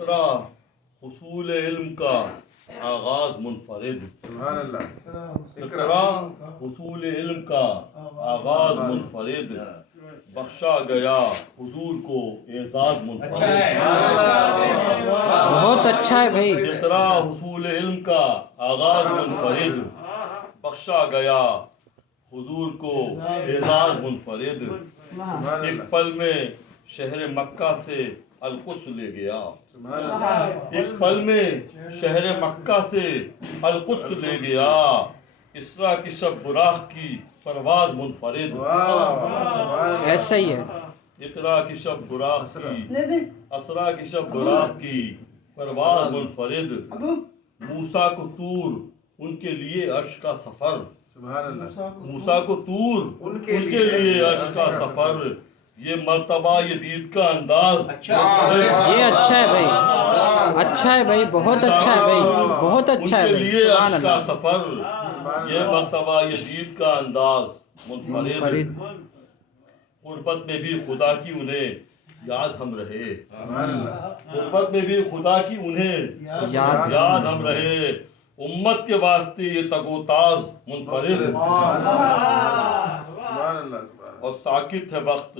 اقرا حصول علم کا آغاز منفرد. سبحان اللہ. اقرا حصول علم کا آغاز منفرد، بخشا گیا حضور کو اعزاز منفرد. بہت اچھا ہے بھائی. اقرا حصول علم کا آغاز منفرد، بخشا گیا حضور کو اعزاز منفرد. سبحان ایک اللہ. پل میں شہر مکہ سے القدس لے گیا. سبحان اللہ. ایک پل میں شہر مکہ سے القدس لے گیا. اسرا کی شب براق کی پرواز منفرد. سبحان اللہ. ایسا ہی ہے. اقرا کی شب براق کی اسرا کی شب براق کی پرواز منفرد. موسیٰ کو طور ان کے لیے عرش کا سفر. سبحان اللہ. موسیٰ کو طور ان کے لیے عرش کا سفر. یہ مرتبہ یہ دید کا انداز. یہ اچھا ہے بھائی. اچھا ہے بھائی. بہت اچھا ہے بھائی. بہت اچھا ہے ان کے بھائی. لیے سبحان عرش کا اللہ. سفر. یہ مرتبہ یہ دید کا انداز منفرد. منفرد. غربت میں بھی خدا کی انہیں یاد ہم رہے. سبحان اللہ. غربت میں بھی خدا کی انہیں یاد یاد ہم رہے. امت کے واسطے یہ تگ و تاز منفرد. سبحان اللہ. سبحان اللہ. اور ساکت ہے وقت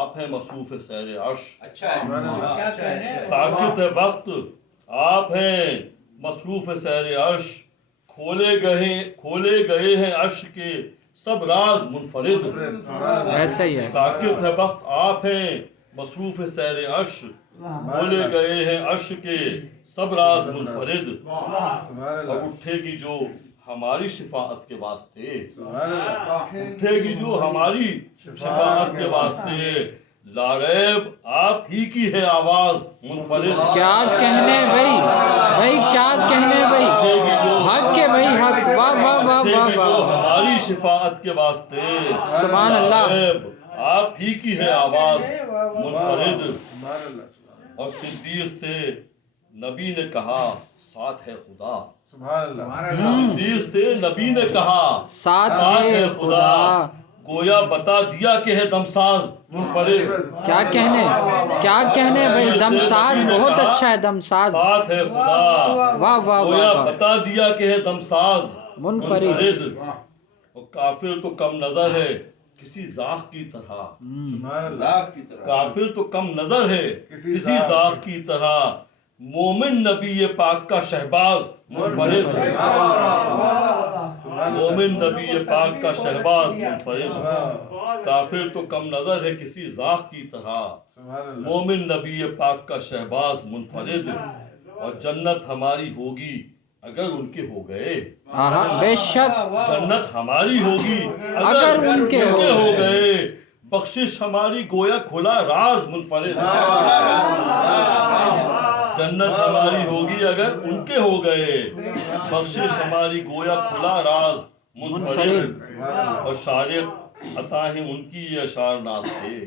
آپ ہیں مصروف سیر عرش. سبحان اللہ. ساکت ہے وقت آپ ہیں مصروف سیر عرش. کھولے گئے ہیں عرش کے سب راز منفرد. ایسا ہی ہے. ساکت ہے وقت آپ ہیں مصروف سیر عرش. کھولے گئے ہیں عرش کے سب راز منفرد. سبحان اب اللہ. اٹھے گی جو ہماری شفاعت کے واسطے. سبحان اللہ. اٹھے گی جو ہماری شفاعت کے واسطے. لاریب آپ ہی کی ہے آواز منفرد. کیا کہنے بھائی. بھائی کیا کہنے بھائی. حق ہے بھئی حق. واہ واہ واہ واہ واہ. ہماری شفاعت کے واسطے. سبحان اللہ. لاریب آپ ہی کی ہے آواز منفرد. سبحان اللہ. اور صدیق سے نبی نے کہا ساتھ ہے خدا. سبحان اللہ. صدیق سے نبی نے کہا ساتھ ہے خدا. گویا بتا دیا کہ ہے دمساز منفرد. کیا کہنے بھائی. دم ساز بہت اچھا ہے. دم ساز. ساتھ ہے خدا. واہ واہ گویا واہ. بتا دیا کہ ہے دمساز منفرد. اور کافر تو کم نظر ہے کسی ذاق کی طرح. سبحان اللہ. کافر تو کم نظر ہے کسی ذاق کی طرح. مومن نبی پاک کا شہباز منفرد. مومن نبی پاک کا شہباز منفرد. کافر تو کم نظر ہے کسی ذاق کی طرح. سبحان اللہ. مومن نبی پاک کا شہباز منفرد. اور جنت ہماری ہوگی اگر ان کے ہو گئے. بے شک. جنت ہماری ہوگی اگر ان کے ہو گئے. بخشش ہماری گویا کھلا راز منفرد. جنت ہماری ہوگی اگر ان کے ہو گئے. بخشش ہماری گویا کھلا راز منفرد. اور شارق عطا ہیں ان کی یہ اشعار نعت تھے.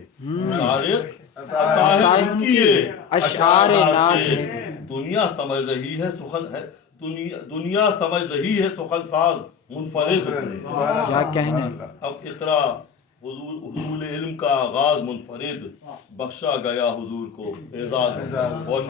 شارق عطا ہیں ان کی یہ اشعار نعت تھے. ہے. دنیا سمجھ رہی ہے سخن ہے. دنیا سمجھ رہی ہے سخن ساز منفرد. کیا کہنے. اب اقرا حصول علم کا آغاز منفرد. بخشا گیا حضور کو اعزاز.